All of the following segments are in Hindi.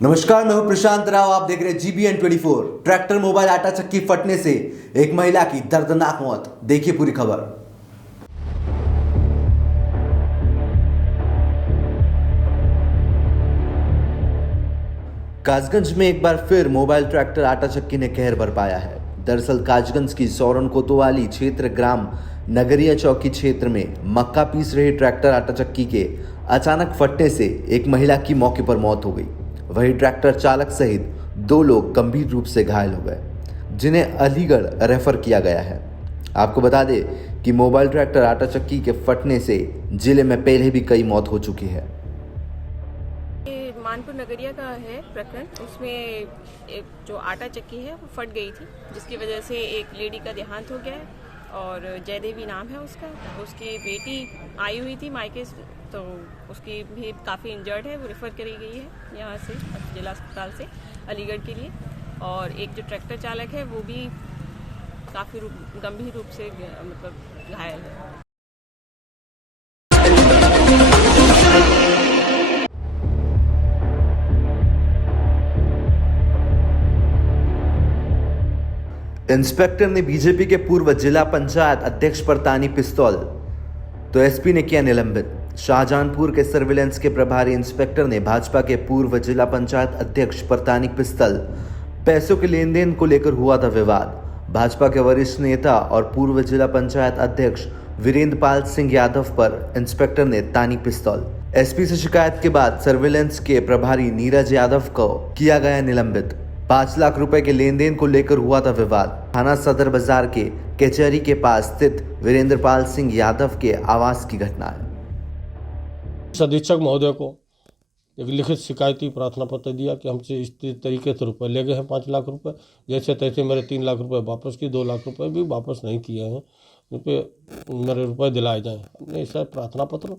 नमस्कार, मैं हूं प्रशांत राव। आप देख रहे हैं GBN 24। ट्रैक्टर मोबाइल आटा चक्की फटने से एक महिला की दर्दनाक मौत। देखिए पूरी खबर। कासगंज में एक बार फिर मोबाइल ट्रैक्टर आटा चक्की ने कहर बरपाया है। दरअसल कासगंज की सौरन कोतवाली क्षेत्र ग्राम नगरिया चौकी क्षेत्र में मक्का पीस रहे ट्रैक्टर आटा चक्की के अचानक फटने से एक महिला की मौके पर मौत हो गई। वहीं ट्रैक्टर चालक सहित 2 लोग गंभीर रूप से घायल हो गए, जिन्हें अलीगढ़ रेफर किया गया है। आपको बता दें कि मोबाइल ट्रैक्टर आटा चक्की के फटने से जिले में पहले भी कई मौत हो चुकी है। मानपुर नगरिया का है प्रखंड, उसमें एक जो आटा चक्की है वो फट गई थी, जिसकी वजह से एक लेडी का देहांत हो गया है और जयदेवी नाम है उसका। उसकी बेटी आई हुई थी मायके, तो उसकी भी काफ़ी इंजर्ड है, वो रेफ़र करी गई है यहाँ से जिला अस्पताल से अलीगढ़ के लिए। और एक जो ट्रैक्टर चालक है वो भी काफ़ी गंभीर रूप से मतलब घायल है। इंस्पेक्टर ने बीजेपी के पूर्व जिला पंचायत अध्यक्ष पर तानी पिस्तौल, तो एसपी ने किया निलंबित। शाहजहांपुर के सर्विलांस के प्रभारी इंस्पेक्टर ने भाजपा के पूर्व जिला पंचायत अध्यक्ष पर तानी पिस्तौल, पैसों के लेन देन को लेकर हुआ था विवाद। भाजपा के वरिष्ठ नेता और पूर्व जिला पंचायत अध्यक्ष वीरेंद्र पाल सिंह यादव पर इंस्पेक्टर ने तानी पिस्तौल। एसपी से शिकायत के बाद सर्विलांस के प्रभारी नीरज यादव को किया गया निलंबित। 5 लाख रुपए के लेन देन को लेकर हुआ था विवाद। थाना सदर बाजार के कचहरी के पास स्थित वीरेंद्र पाल सिंह यादव के आवास की घटना है। अधीक्षक महोदय को एक लिखित शिकायती प्रार्थना पत्र दिया कि हमसे इस तरीके से रुपए ले गए हैं 5 लाख रुपए, जैसे तैसे मेरे 3 लाख रुपए वापस किए, 2 लाख रुपए भी वापस नहीं किए हैं, मेरे रुपए दिलाए जाएं। हमने ऐसा प्रार्थना पत्र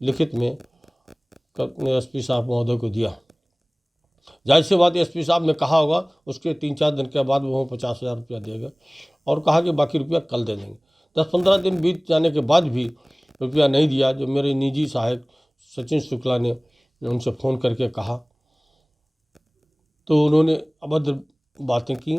लिखित में एसपी साहब महोदय को दिया। जाहिर सी बात एसपी साहब ने कहा होगा, उसके 3-4 दिन के बाद वो 50,000 रुपया देगा और कहा कि बाकी रुपया कल दे देंगे। 10-15 दिन बीत जाने के बाद भी रुपया नहीं दिया। जो मेरे निजी सहायक सचिन शुक्ला ने उनसे फ़ोन करके कहा तो उन्होंने अभद्र बातें की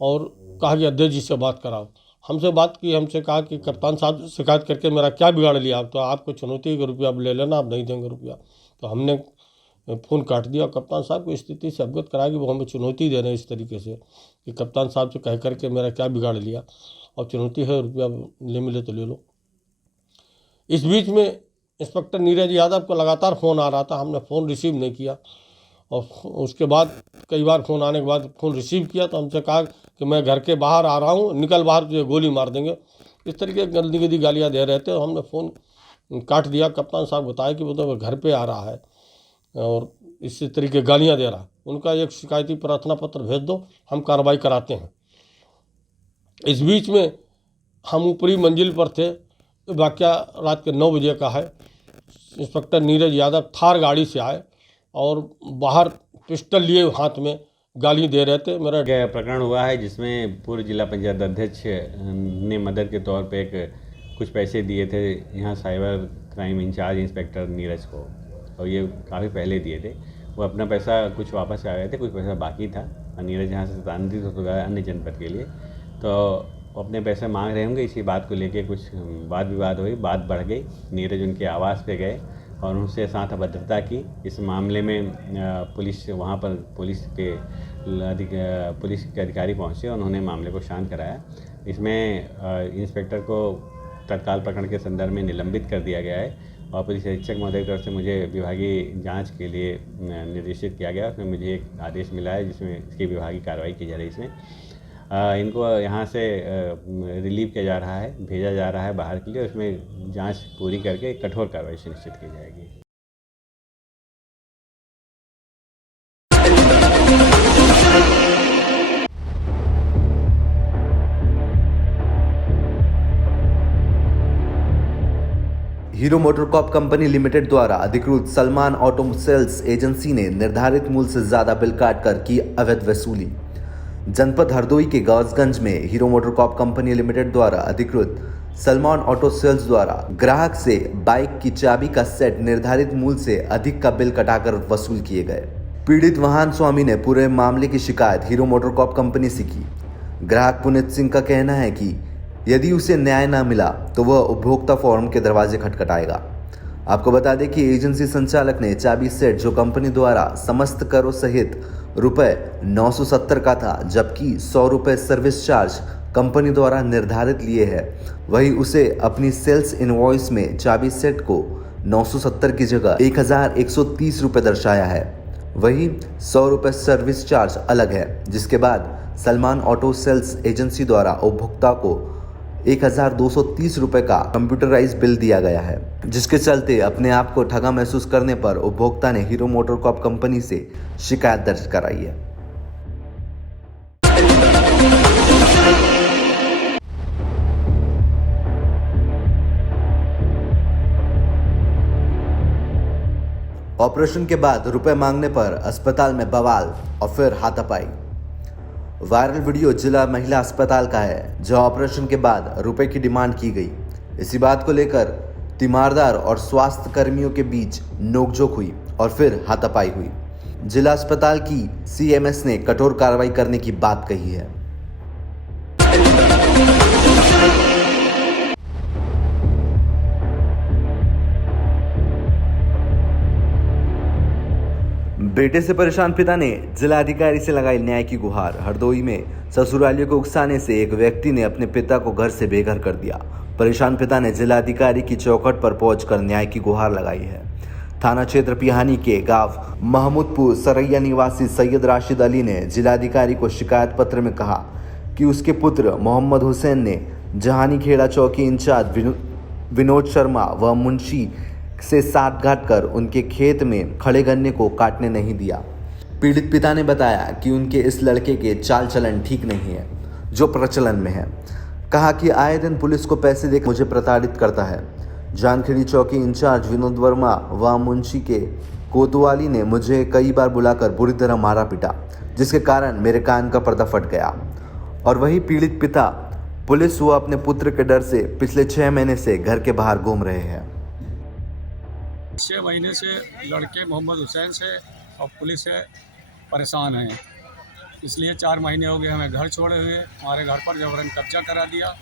और कहा कि अध्यक्ष जी से बात कराओ। हमसे बात की, हमसे कहा कि कप्तान साहब शिकायत करके मेरा क्या बिगाड़ लिया आप, तो आपको चुनौती है कि रुपया आप ले लेना, आप नहीं देंगे रुपया। तो हमने फ़ोन काट दिया। कप्तान साहब को स्थिति से अवगत कराया कि वो हमें चुनौती दे रहे हैं इस तरीके से कि कप्तान साहब से कह करके मेरा क्या बिगाड़ लिया और चुनौती है, रुपया ले मिले तो ले लो। इस बीच में इंस्पेक्टर नीरज यादव को लगातार फ़ोन आ रहा था, हमने फ़ोन रिसीव नहीं किया और उसके बाद कई बार फ़ोन आने के बाद फ़ोन रिसीव किया तो हमसे कहा कि मैं घर के बाहर आ रहा हूँ, निकल बाहर, तुझे गोली मार देंगे। इस तरीके गंदी गंदी गालियाँ दे रहे थे और हमने फ़ोन काट दिया। कप्तान साहब बताया कि वो तो घर पर आ रहा है और इसी तरीके गालियाँ दे रहा। उनका एक शिकायती प्रार्थना पत्र भेज दो, हम कार्रवाई कराते हैं। इस बीच में हम ऊपरी मंजिल पर थे। वाक़या रात के 9 बजे का है। इंस्पेक्टर नीरज यादव थार गाड़ी से आए और बाहर पिस्टल लिए हाथ में गाली दे रहे थे। मेरा प्रकरण हुआ है जिसमें पूर्व जिला पंचायत अध्यक्ष ने मदद के तौर पे कुछ पैसे दिए थे यहाँ cyber crime in-charge inspector Neeraj को, और ये काफ़ी पहले दिए थे। वो अपना पैसा कुछ वापस आ गए थे, कुछ पैसा बाकी था। नीरज यहाँ से स्थानांतरित हो गया अन्य जनपद के लिए, तो अपने पैसे मांग रहे होंगे। इसी बात को लेके कुछ वाद विवाद हुई, बात बढ़ गई। नीरज उनके आवास पे गए और उनसे साथ अभद्रता की। इस मामले में पुलिस वहाँ पर पुलिस के अधिकारी पहुँचे, उन्होंने मामले को शांत कराया। इसमें इंस्पेक्टर को तत्काल प्रकरण के संदर्भ में निलंबित कर दिया गया है और पुलिस अधीक्षक महोदय की तरफ से मुझे विभागीय जांच के लिए निर्देशित किया गया। उसमें मुझे एक आदेश मिला है जिसमें इसकी विभागीय कार्रवाई की जा रही है। इसमें इनको यहाँ से रिलीव किया जा रहा है, भेजा जा रहा है बाहर के लिए। उसमें जांच पूरी करके कठोर कार्रवाई सुनिश्चित की जाएगी। हीरो मोटरकॉर्प कंपनी लिमिटेड द्वारा अधिकृत सलमान ऑटो सेल्स एजेंसी ने निर्धारित मूल्य से ज्यादा बिल काटकर की अवैध वसूली। जनपद हरदोई के कासगंज में हीरो मोटरकॉर्प कंपनी लिमिटेड द्वारा अधिकृत सलमान ऑटो सेल्स द्वारा ग्राहक से बाइक की चाबी का सेट निर्धारित मूल्य से अधिक का बिल कटाकर वसूल किए गए। पीड़ित वाहन स्वामी ने पूरे मामले की शिकायत हीरो मोटरकॉर्प कंपनी से की। ग्राहक पुनीत सिंह का कहना है कि यदि उसे न्याय न मिला तो वह उपभोक्ता फोरम के दरवाजे खटखटाएगा। आपको बता दें कि एजेंसी संचालक ने चाबी सेट जो कंपनी द्वारा समस्त करों सहित रुपए 970 का था, जबकि 100 रुपए सर्विस चार्ज कंपनी द्वारा निर्धारित लिए है, वही उसे अपनी सेल्स इनवॉइस में चाबी सेट को 970 की जगह 1130 रुपए दर्शाया है। वही 100 रुपए सर्विस चार्ज अलग है, जिसके बाद सलमान ऑटो सेल्स एजेंसी द्वारा उपभोक्ता को 1230 रुपए का कंप्यूटराइज बिल दिया गया है, जिसके चलते अपने आप को ठगा महसूस करने पर उपभोक्ता ने हीरो मोटरकॉर्प कंपनी से शिकायत दर्ज कराई है। ऑपरेशन के बाद रुपए मांगने पर अस्पताल में बवाल और फिर हाथापाई। वायरल वीडियो जिला महिला अस्पताल का है, जहां ऑपरेशन के बाद रुपए की डिमांड की गई। इसी बात को लेकर तीमारदार और स्वास्थ्य कर्मियों के बीच नोकझोंक हुई और फिर हाथापाई हुई। जिला अस्पताल की सीएमएस ने कठोर कार्रवाई करने की बात कही है। बेटे से परेशान पिता ने जिला अधिकारी से लगाई न्याय की गुहार। हरदोई में ससुरालियों को उकसाने से एक व्यक्ति ने अपने पिता को घर से बेघर कर दिया। परेशान पिता ने जिला अधिकारी की चौखट पर पहुंचकर न्याय की गुहार लगाई है। थाना क्षेत्र पिहानी के गांव महमूदपुर सरैया निवासी सैयद राशिद अली ने जिलाधिकारी को शिकायत पत्र में कहा कि उसके पुत्र मोहम्मद हुसैन ने जहानी खेड़ा चौकी इंचार्ज विनोद शर्मा व मुंशी से साठगांठ कर उनके खेत में खड़े गन्ने को काटने नहीं दिया। पीड़ित पिता ने बताया कि उनके इस लड़के के चाल चलन ठीक नहीं है, जो प्रचलन में है। कहा कि आए दिन पुलिस को पैसे देकर मुझे प्रताड़ित करता है। जानखेड़ी चौकी इंचार्ज विनोद वर्मा व मुंशी के कोतवाली ने मुझे कई बार बुलाकर बुरी तरह मारा पीटा, जिसके कारण मेरे कान का पर्दा फट गया। और वही पीड़ित पिता पुलिस व अपने पुत्र के डर से पिछले 6 महीने से घर के बाहर घूम रहे हैं। 6 महीने से लड़के मोहम्मद हुसैन से और पुलिस से परेशान हैं, इसलिए 4 महीने हो गए हमें घर छोड़े हुए। हमारे घर पर जबरन कब्जा करा दिया।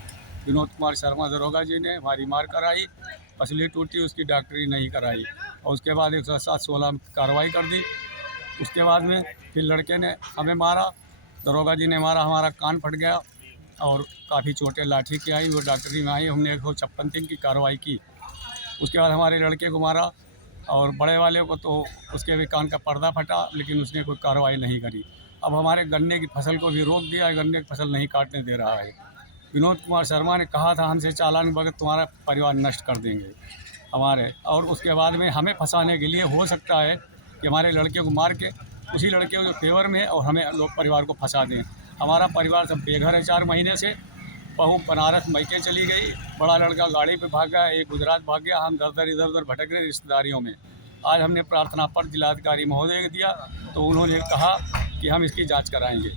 विनोद कुमार शर्मा दरोगा जी ने हमारी मार कराई, पसली टूटी, उसकी डॉक्टरी नहीं कराई और उसके बाद 107-16 कार्रवाई कर दी। उसके बाद में फिर लड़के ने हमें मारा, दरोगा जी ने मारा, हमारा कान फट गया और काफ़ी चोटें लाठी की आई, वो डॉक्टरी में आई। हमने 156 दिन की कार्रवाई की। उसके बाद हमारे लड़के को मारा और बड़े वाले को तो उसके भी कान का पर्दा फटा, लेकिन उसने कोई कार्रवाई नहीं करी। अब हमारे गन्ने की फसल को भी रोक दिया है, गन्ने की फसल नहीं काटने दे रहा है। विनोद कुमार शर्मा ने कहा था हमसे चालान बगैर तुम्हारा परिवार नष्ट कर देंगे हमारे, और उसके बाद में हमें फंसाने के लिए हो सकता है कि हमारे लड़के को मार के उसी लड़के को जो फेवर में है और हमें लोग परिवार को फंसा दें। हमारा परिवार सब बेघर है 4 महीने से। बहू बनारस मैके चली गई, बड़ा लड़का गाड़ी पे भाग गया, एक गुजरात भाग गया, हम इधर उधर भटक रहे रिश्तेदारियों में। आज हमने प्रार्थना पत्र जिलाधिकारी महोदय को दिया तो उन्होंने कहा कि हम इसकी जांच कराएंगे।